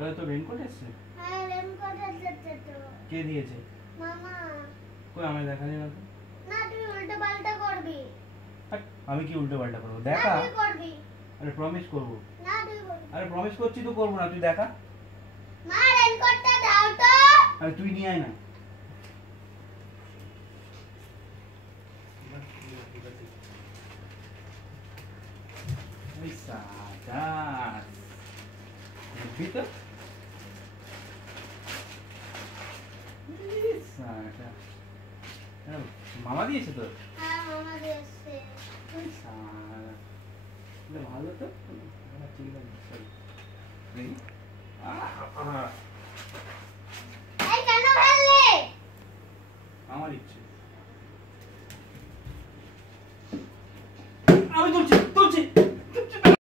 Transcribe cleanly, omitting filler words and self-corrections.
সকালে তো রেইনকোট এসেছে। হ্যাঁ রেইনকোট এসেছে তো। কে দিয়েছে? মামা। কই আমায় দেখালি না তো। না তুই উল্টো পাল্টা করবি। আমি কি উল্টো পাল্টা করব? দেখা। তুই করবি। আরে প্রমিস করব। না তুই করবি। আরে প্রমিস করছি তো করব না, তুই দেখা। মা রেইনকোটটা দাও তো। আরে তুই নিয়ে আয় না। ওই সাদা ভিতর সাদা মামা দিয়েছে তো। হ্যাঁ মামা দিয়েছে। ওই সাদা ভালো তো। ঠিক আছে দেখি। এই কেন ফেললি? আমার ইচ্ছে।